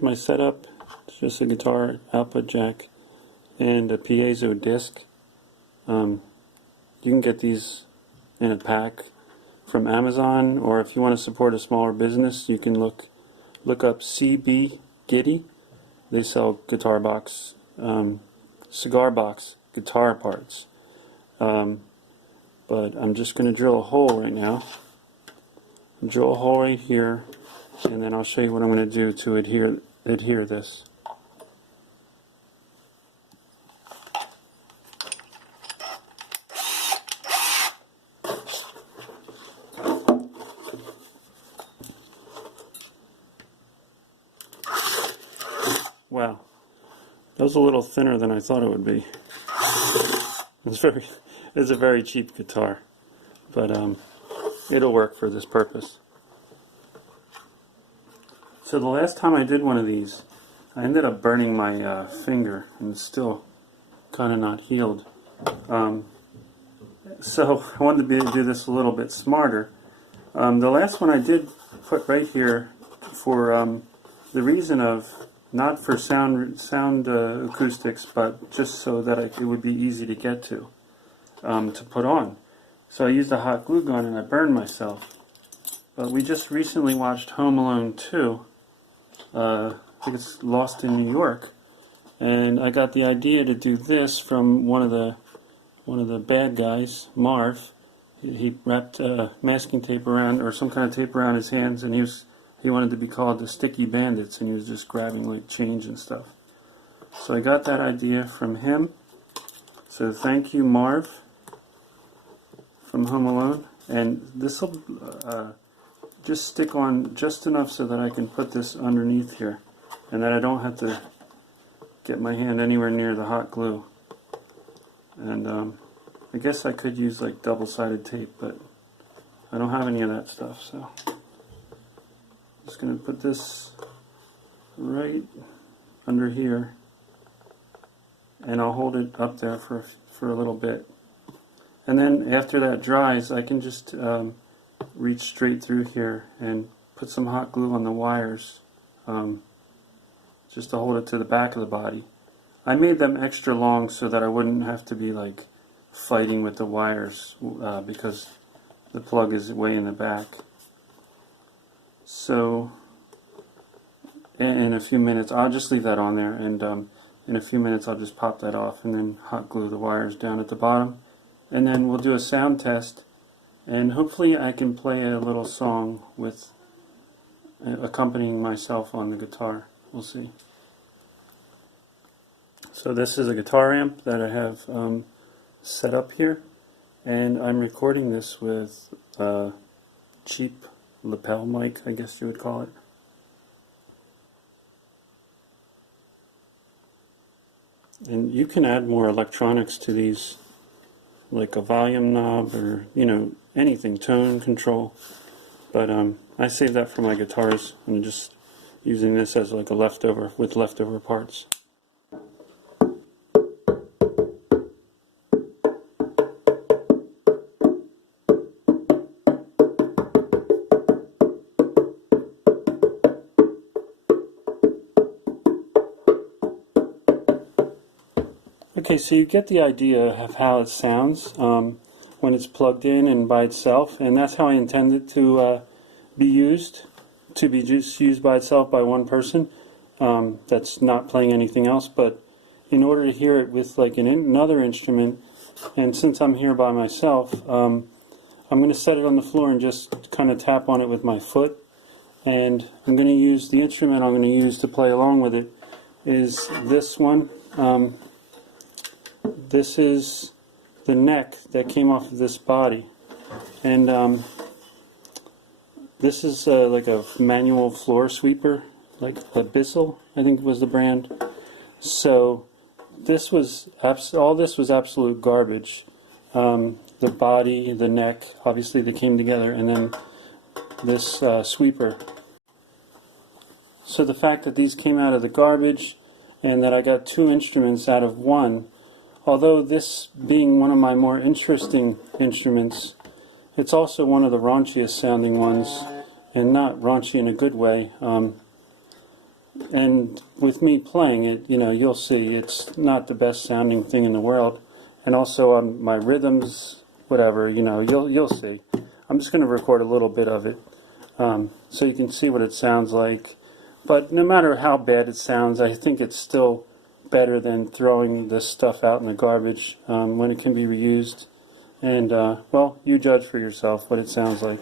here's my setup. It's just a guitar output jack and a piezo disc. You can get these in a pack from Amazon, or if you want to support a smaller business, you can look up CB Giddy. They sell guitar box, cigar box guitar parts. But I'm just going to drill a hole right now. Drill a hole right here, and then I'll show you what I'm going to do to adhere this. Wow, that was a little thinner than I thought it would be. It's a very cheap guitar, but it'll work for this purpose. So the last time I did one of these, I ended up burning my finger, and it's still kind of not healed. So I wanted to be able to do this a little bit smarter. The last one I did put right here for the reason of not for sound acoustics, but just so that it would be easy to get to put on. So I used a hot glue gun and I burned myself. But we just recently watched Home Alone 2. I think it's Lost in New York, and I got the idea to do this from one of the bad guys, Marv. He wrapped masking tape around, or some kind of tape around his hands, and he wanted to be called the Sticky Bandits, and he was just grabbing like change and stuff. So I got that idea from him. So thank you, Marv, from Home Alone. And this will just stick on just enough so that I can put this underneath here, and that I don't have to get my hand anywhere near the hot glue. And I guess I could use like double-sided tape, but I don't have any of that stuff, so I'm just going to put this right under here, and I'll hold it up there for a little bit. And then after that dries, I can just reach straight through here and put some hot glue on the wires, just to hold it to the back of the body. I made them extra long so that I wouldn't have to be like fighting with the wires because the plug is way in the back. So in a few minutes, I'll just leave that on there, and in a few minutes I'll just pop that off and then hot glue the wires down at the bottom, and then we'll do a sound test, and hopefully I can play a little song with accompanying myself on the guitar. We'll see. So this is a guitar amp that I have set up here, and I'm recording this with a cheap lapel mic, I guess you would call it. And you can add more electronics to these, like a volume knob, or anything, tone control. But I save that for my guitars. I'm just using this as like a leftover, with leftover parts. Okay, so you get the idea of how it sounds when it's plugged in and by itself, and that's how I intend it to be used, just used by itself by one person that's not playing anything else. But in order to hear it with like another instrument, and since I'm here by myself, I'm going to set it on the floor and just kind of tap on it with my foot, and I'm going to use the instrument I'm going to use to play along with it is this one. This is the neck that came off of this body, and this is like a manual floor sweeper, like a Bissell, I think was the brand. So this was all this was absolute garbage. The body, the neck, obviously they came together, and then this sweeper. So the fact that these came out of the garbage and that I got two instruments out of one, although this being one of my more interesting instruments, it's also one of the raunchiest sounding ones, and not raunchy in a good way. and with me playing it, you know, you'll see it's not the best sounding thing in the world. And also my rhythms, whatever, you know, you'll see. I'm just going to record a little bit of it so you can see what it sounds like. But no matter how bad it sounds, I think it's still better than throwing this stuff out in the garbage when it can be reused. And, well, you judge for yourself what it sounds like.